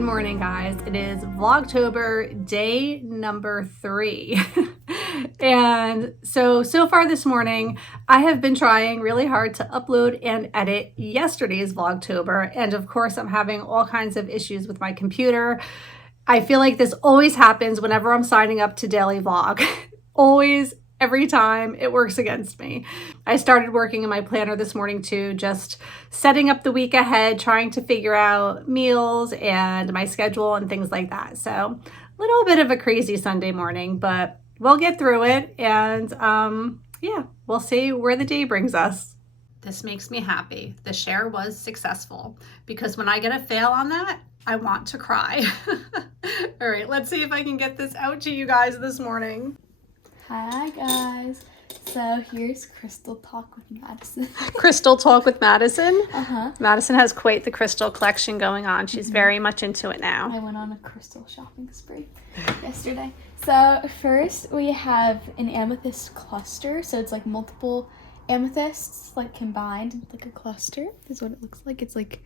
Good morning, guys. It is Vlogtober day number 3. And so far this morning, I have been trying really hard to upload and edit yesterday's Vlogtober. And of course, I'm having all kinds of issues with my computer. I feel like this always happens whenever I'm signing up to daily vlog. Always, every time, it works against me. I started working in my planner this morning too, just setting up the week ahead, trying to figure out meals and my schedule and things like that. So a little bit of a crazy Sunday morning, but we'll get through it. And yeah, we'll see where the day brings us. This makes me happy. The share was successful because when I get a fail on that, I want to cry. All right, let's see if I can get this out to you guys this morning. Hi guys, so here's Crystal Talk with Madison. Crystal Talk with Madison? Uh-huh. Madison has quite the crystal collection going on. She's very much into it now. I went on a crystal shopping spree yesterday. So first we have an amethyst cluster, so it's like multiple amethysts like combined into like a cluster. This is what it looks like. It's really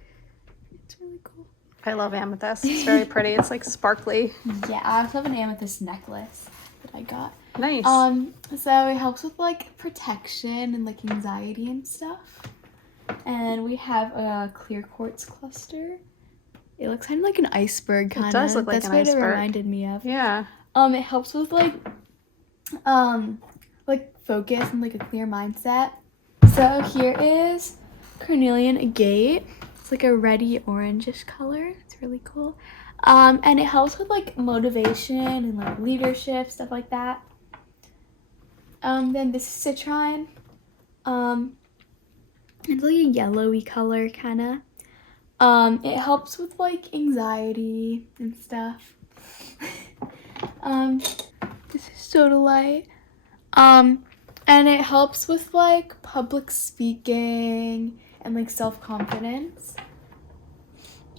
cool. I love amethyst. It's very pretty. It's like sparkly. Yeah, I also have an amethyst necklace that I got. Nice. So it helps with like protection and like anxiety and stuff. And we have a clear quartz cluster. It looks kind of like an iceberg kind of. It does look like That's an iceberg. what it reminded me of. Yeah. It helps with like focus and like a clear mindset. So here is carnelian agate. It's like a reddy orangish color. It's really cool. And it helps with like motivation and like leadership, stuff like that. Then this is citrine. It's like a yellowy color kind of. It helps with like anxiety and stuff. This is sodalite. And it helps with like public speaking and like self-confidence.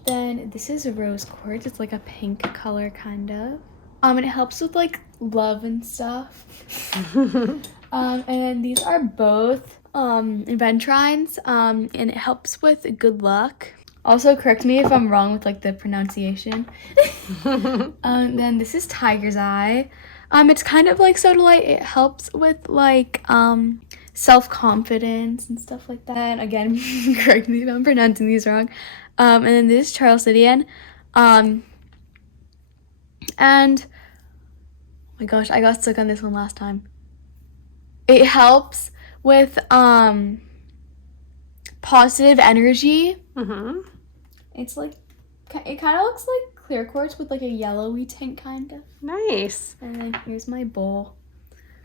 Then this is a rose quartz. It's like a pink color kind of. And it helps with like love and stuff. And then these are both ventrines. And it helps with good luck. Also, correct me if I'm wrong with like the pronunciation. Then this is tiger's eye. It's kind of like sodalite. It helps with like self-confidence and stuff like that. And again, correct me if I'm pronouncing these wrong. And then this is Charlesidian. And oh my gosh, I got stuck on this one last time. It helps with positive energy. Mm-hmm. It's like, it kind of looks like clear quartz with like a yellowy tint kind of. Nice. And then here's my bowl.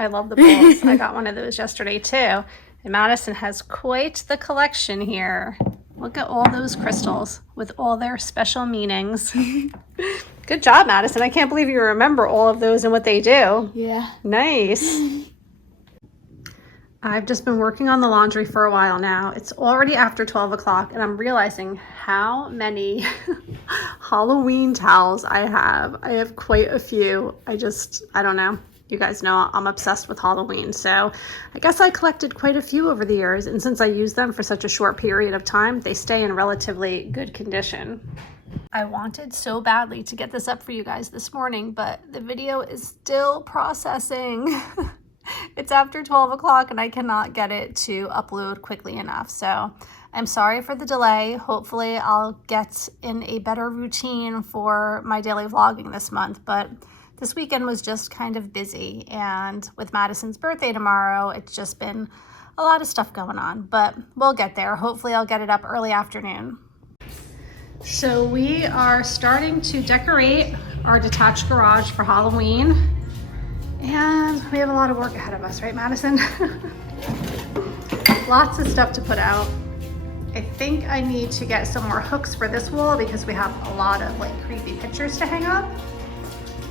I love the bowls. I got one of those yesterday too. And Madison has quite the collection here. Look at all those crystals with all their special meanings. Good job, Madison. I can't believe you remember all of those and what they do. Yeah. Nice. I've just been working on the laundry for a while now. It's already after 12 o'clock and I'm realizing how many Halloween towels I have. I have quite a few. I don't know. You guys know I'm obsessed with Halloween, so I guess I collected quite a few over the years, and since I use them for such a short period of time, they stay in relatively good condition. I wanted so badly to get this up for you guys this morning, but the video is still processing. It's after 12 o'clock and I cannot get it to upload quickly enough, so I'm sorry for the delay. Hopefully I'll get in a better routine for my daily vlogging this month, but this weekend was just kind of busy, and with Madison's birthday tomorrow, it's just been a lot of stuff going on, but we'll get there. Hopefully I'll get it up early afternoon. So we are starting to decorate our detached garage for Halloween, and we have a lot of work ahead of us, right, Madison? Lots of stuff to put out. I think I need to get some more hooks for this wall because we have a lot of like creepy pictures to hang up.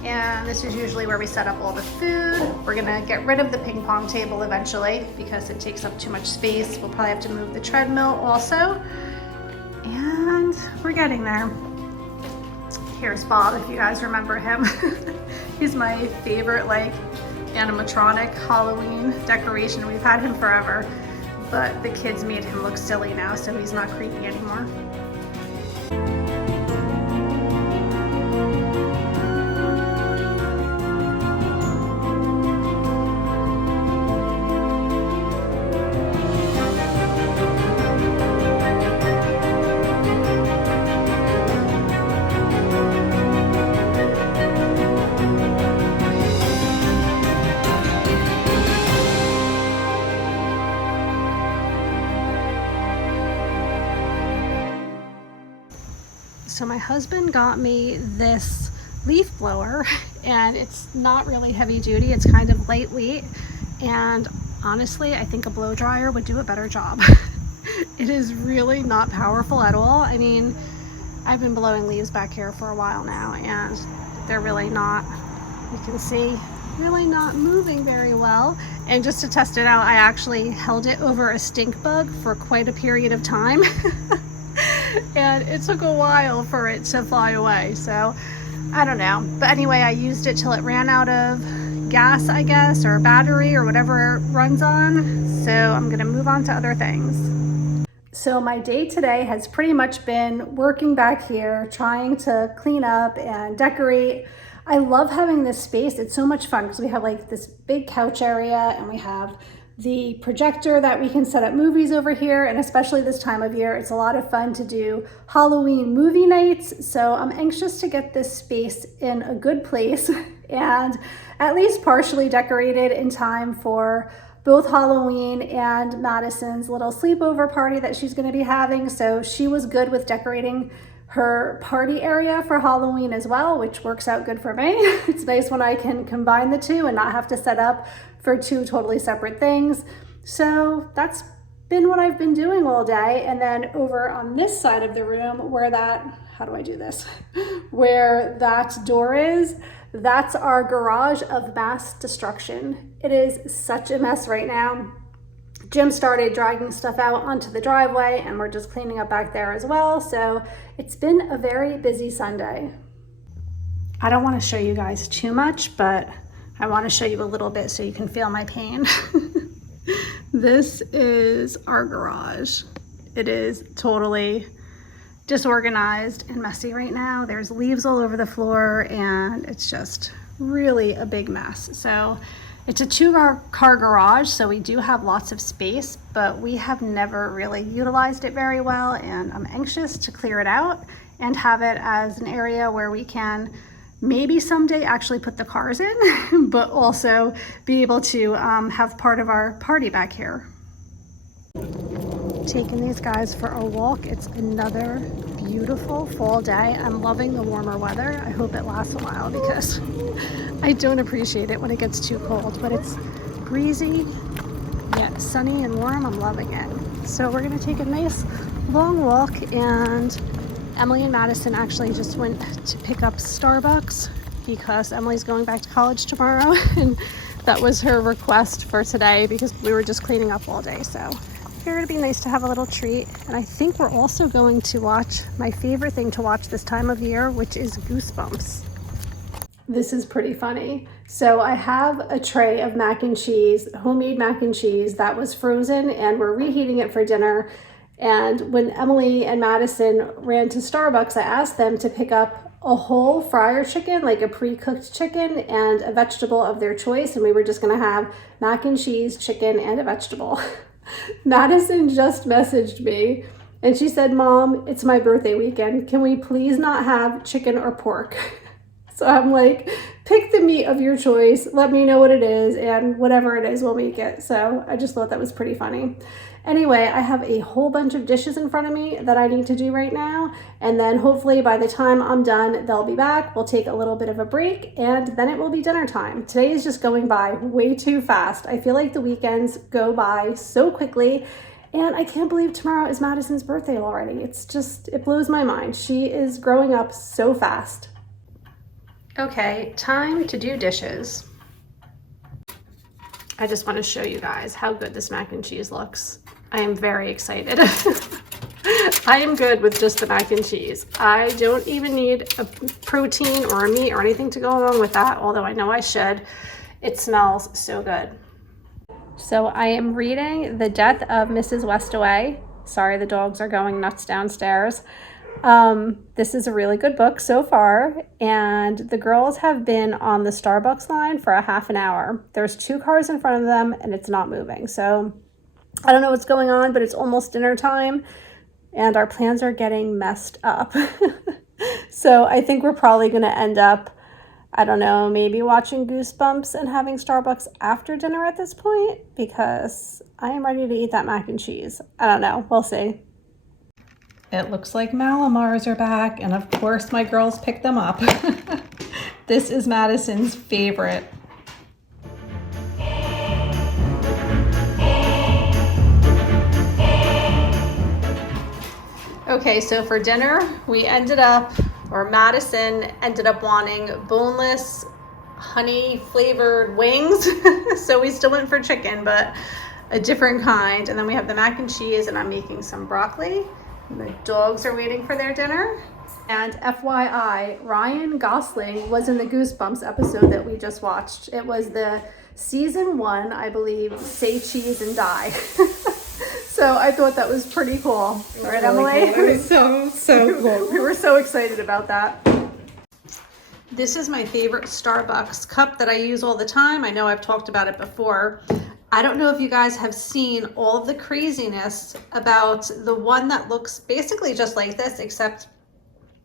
And this is usually where we set up all the food. We're gonna get rid of the ping pong table eventually because it takes up too much space. We'll probably have to move the treadmill also. And we're getting there. Here's Bob, if you guys remember him. He's my favorite like animatronic Halloween decoration. We've had him forever, but the kids made him look silly now, so he's not creepy anymore. so my husband got me this leaf blower, and it's not really heavy duty, it's kind of lightweight, and honestly I think a blow dryer would do a better job. It is really not powerful at all. I mean, I've been blowing leaves back here for a while now, and they're really not, you can see, really not moving very well. And just to test it out, I actually held it over a stink bug for quite a period of time. And it took a while for it to fly away, so I don't know. But anyway, I used it till it ran out of gas, I guess, or battery or whatever it runs on. So I'm gonna move on to other things. So my day today has pretty much been working back here, trying to clean up and decorate. I love having this space. It's so much fun because we have like this big couch area, and we have the projector that we can set up movies over here. And especially this time of year, it's a lot of fun to do Halloween movie nights. So I'm anxious to get this space in a good place and at least partially decorated in time for both Halloween and Madison's little sleepover party that she's going to be having. So she was good with decorating her party area for Halloween as well, which works out good for me. It's nice when I can combine the two and not have to set up for two totally separate things. So that's been what I've been doing all day. And then over on this side of the room where that, how do I do this? Where that door is, that's our garage of mass destruction. It is such a mess right now. Jim started dragging stuff out onto the driveway, and we're just cleaning up back there as well. So it's been a very busy Sunday. I don't want to show you guys too much, but I want to show you a little bit so you can feel my pain. This is our garage. It is totally disorganized and messy right now. There's leaves all over the floor, and it's just really a big mess. So it's a two-car garage, so we do have lots of space, but we have never really utilized it very well, and I'm anxious to clear it out and have it as an area where we can maybe someday actually put the cars in, but also be able to have part of our party back here. Taking these guys for a walk. It's another beautiful fall day. I'm loving the warmer weather. I hope it lasts a while because I don't appreciate it when it gets too cold, but it's breezy yet sunny and warm. I'm loving it. So we're gonna take a nice long walk, and Emily and Madison actually just went to pick up Starbucks because Emily's going back to college tomorrow, and that was her request for today because we were just cleaning up all day. So figured it'd be nice to have a little treat. And I think we're also going to watch my favorite thing to watch this time of year, which is Goosebumps. This is pretty funny. So I have a tray of mac and cheese, homemade mac and cheese that was frozen, and we're reheating it for dinner. And when Emily and Madison ran to Starbucks, I asked them to pick up a whole fryer chicken, like a pre-cooked chicken, and a vegetable of their choice. And we were just gonna have mac and cheese, chicken, and a vegetable. Madison just messaged me and she said, "Mom, it's my birthday weekend. Can we please not have chicken or pork?" So I'm like, pick the meat of your choice. Let me know what it is, and whatever it is, we'll make it. So I just thought that was pretty funny. Anyway, I have a whole bunch of dishes in front of me that I need to do right now. And then hopefully by the time I'm done, they'll be back. We'll take a little bit of a break, and then it will be dinner time. Today is just going by way too fast. I feel like the weekends go by so quickly, and I can't believe tomorrow is Madison's birthday already. It blows my mind. She is growing up so fast. Okay, time to do dishes. I just want to show you guys how good this mac and cheese looks. I am very excited. I am good with just the mac and cheese. I don't even need a protein or a meat or anything to go along with that, although I know I should. It smells so good. So I am reading The Death of Mrs. Westaway. Sorry, the dogs are going nuts downstairs. This is a really good book so far, and the girls have been on the Starbucks line for a half an hour. There's 2 cars in front of them, and it's not moving. So I don't know what's going on, but it's almost dinner time, and our plans are getting messed up. So I think we're probably going to end up, I don't know, maybe watching Goosebumps and having Starbucks after dinner at this point, because I am ready to eat that mac and cheese. I don't know. We'll see. It looks like Malamars are back, and of course my girls picked them up. This is Madison's favorite. Okay, so for dinner, Madison ended up wanting boneless, honey-flavored wings. So we still went for chicken, but a different kind. And then we have the mac and cheese, and I'm making some broccoli. And the dogs are waiting for their dinner. And FYI, Ryan Gosling was in the Goosebumps episode that we just watched. It was the season 1, I believe, Say Cheese and Die. So I thought that was pretty cool. Right, Emily? It was so cool. We were so excited about that. This is my favorite Starbucks cup that I use all the time. I know I've talked about it before. I don't know if you guys have seen all of the craziness about the one that looks basically just like this, except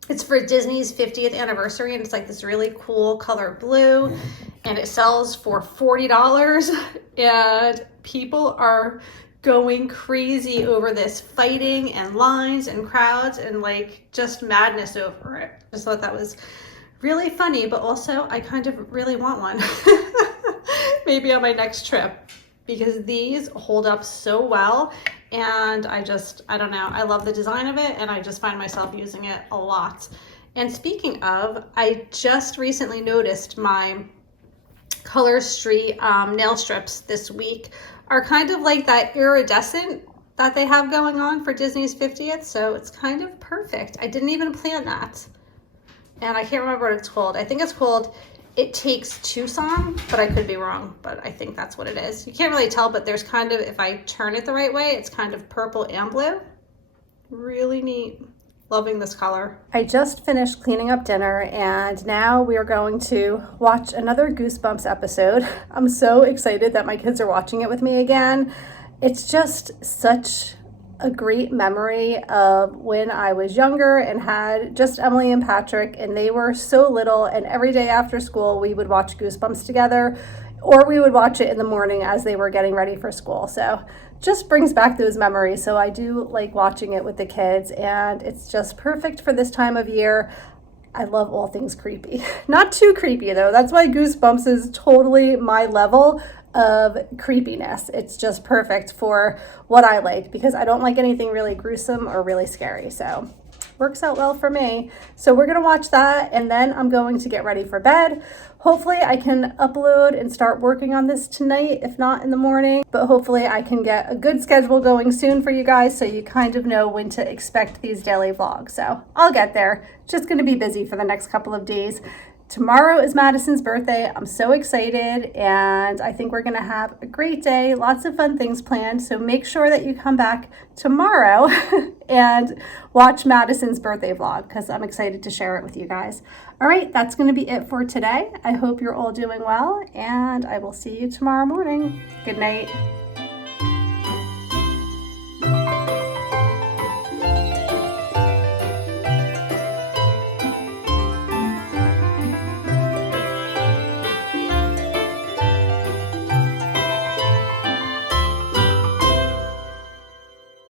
it's for Disney's 50th anniversary, and it's like this really cool color blue, and it sells for $40, and people are going crazy over this, fighting and lines and crowds and like just madness over it. I just thought that was really funny, but also I kind of really want one. Maybe on my next trip, because these hold up so well, and I don't know, I love the design of it, and I just find myself using it a lot. And speaking of, I just recently noticed my Color Street nail strips this week are kind of like that iridescent that they have going on for Disney's 50th, so it's kind of perfect. I didn't even plan that, and I can't remember what it's called. I think it's called It Takes Tucson, but I could be wrong, but I think that's what it is. You can't really tell, but there's kind of, if I turn it the right way, it's kind of purple and blue. Really neat. Loving this color. I just finished cleaning up dinner, and now we are going to watch another Goosebumps episode. I'm so excited that my kids are watching it with me again. It's just such a great memory of when I was younger and had just Emily and Patrick, and they were so little, and every day after school we would watch Goosebumps together, or we would watch it in the morning as they were getting ready for school. So just brings back those memories. So I do like watching it with the kids, and it's just perfect for this time of year. I love all things creepy. Not too creepy though. That's why Goosebumps is totally my level of creepiness. It's just perfect for what I like, because I don't like anything really gruesome or really scary. So works out well for me. So we're gonna watch that, and then I'm going to get ready for bed. Hopefully I can upload and start working on this tonight, if not in the morning, but hopefully I can get a good schedule going soon for you guys, so you kind of know when to expect these daily vlogs. So I'll get there. Just gonna be busy for the next couple of days. Tomorrow is Madison's birthday. I'm so excited, and I think we're gonna have a great day. Lots of fun things planned, so make sure that you come back tomorrow and watch Madison's birthday vlog, because I'm excited to share it with you guys. All right, that's gonna be it for today. I hope you're all doing well, and I will see you tomorrow morning. Good night.